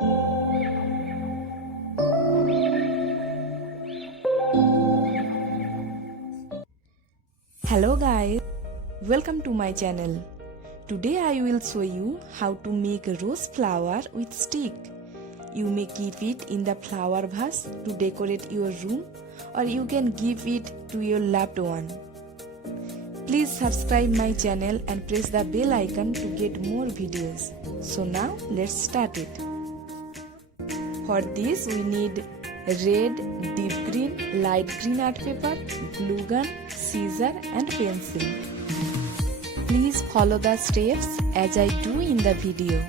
Hello guys, welcome to my channel. Today I will show you how to make rose flower with stick. You may keep it in the flower vase to decorate your room, or you can give it to your loved one. Please subscribe my channel and press the bell icon to get more videos. So now let's start it. For this we need red, deep green, light green art paper, glue gun, scissor and pencil. Please follow the steps as I do in the video.